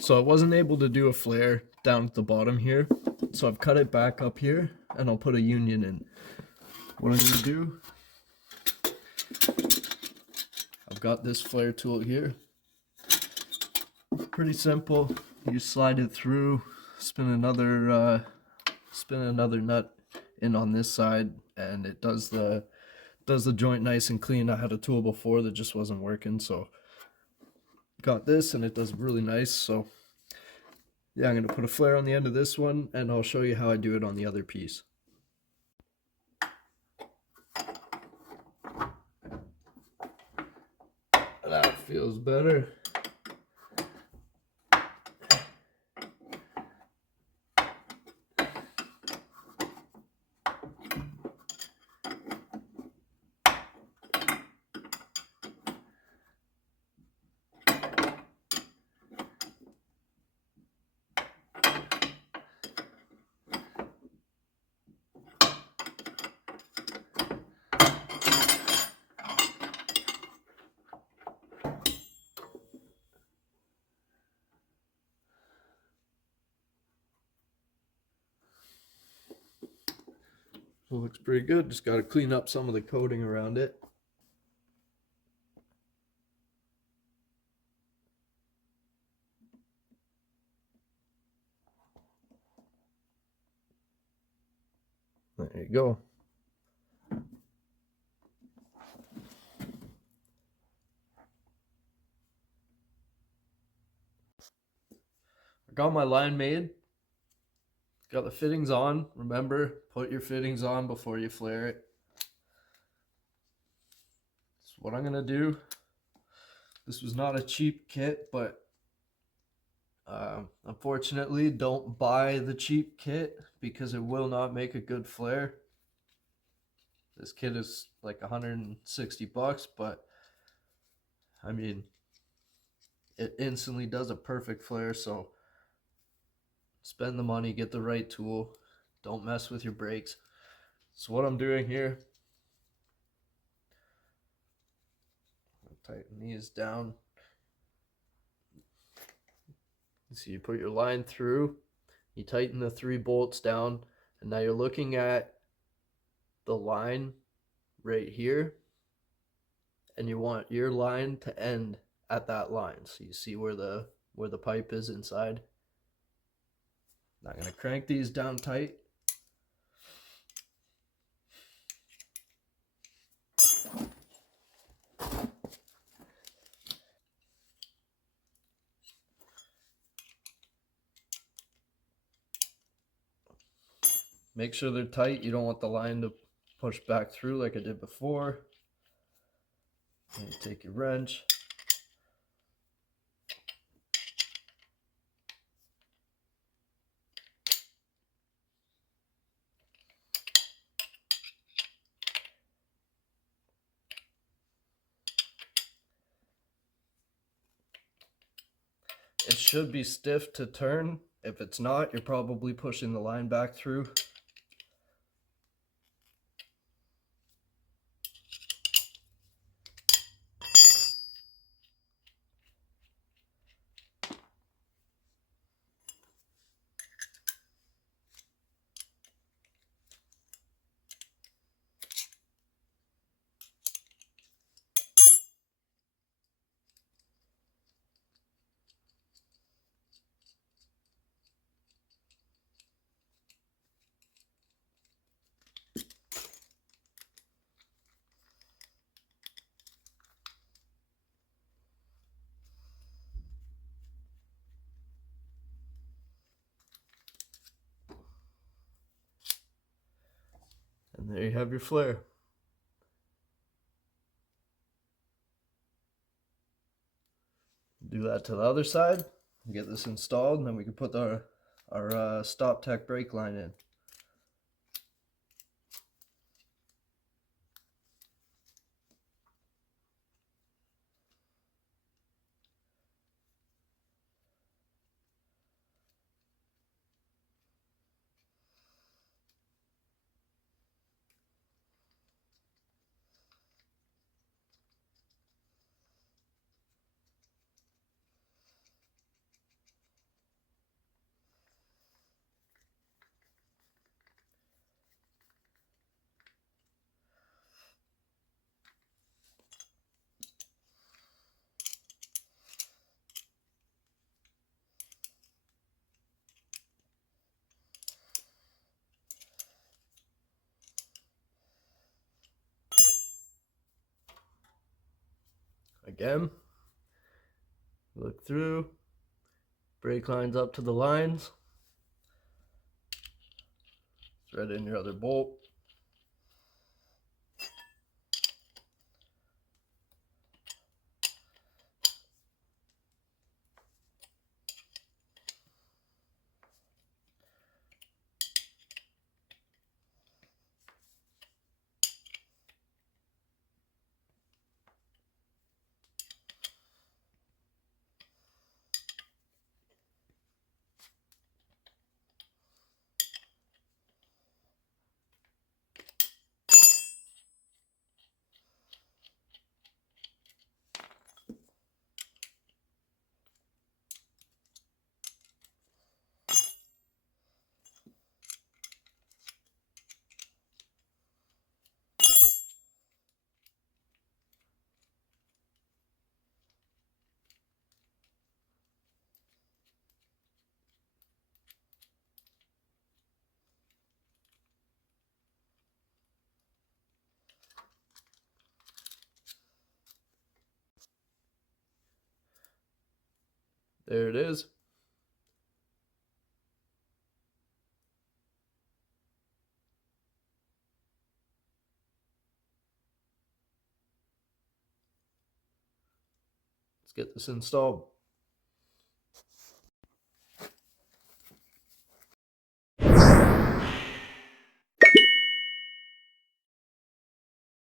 So I wasn't able to do a flare down at the bottom here, so I've cut it back up here and I'll put a union in. What I'm going to do, I've got this flare tool here. Pretty simple. You slide it through, spin another nut in on this side, and it does the joint nice and clean. I had a tool before that just wasn't working, so got this and it does really nice. So yeah, I'm going to put a flare on the end of this one and I'll show you how I do it on the other piece. That feels better. So it looks pretty good. Just got to clean up some of the coating around it. There you go. I got my line made. Got the fittings on. Remember, put your fittings on before you flare it. That's what I'm going to do. This was not a cheap kit, but unfortunately, don't buy the cheap kit because it will not make a good flare. This kit is like 160 bucks, but I mean, it instantly does a perfect flare. So spend the money, get the right tool, don't mess with your brakes. So what I'm doing here, I'll tighten these down. So you put your line through, you tighten the 3 bolts down, and now you're looking at the line right here, and you want your line to end at that line. So you see where the pipe is inside. Now I'm going to crank these down tight. Make sure they're tight. You don't want the line to push back through like I did before. And you take your wrench. It should be stiff to turn. If it's not, you're probably pushing the line back through. And there you have your flare. Do that to the other side, get this installed, and then we can put our Stop Tech brake line in. Again, look through, brake lines up to the lines, thread in your other bolt. There it is. Let's get this installed.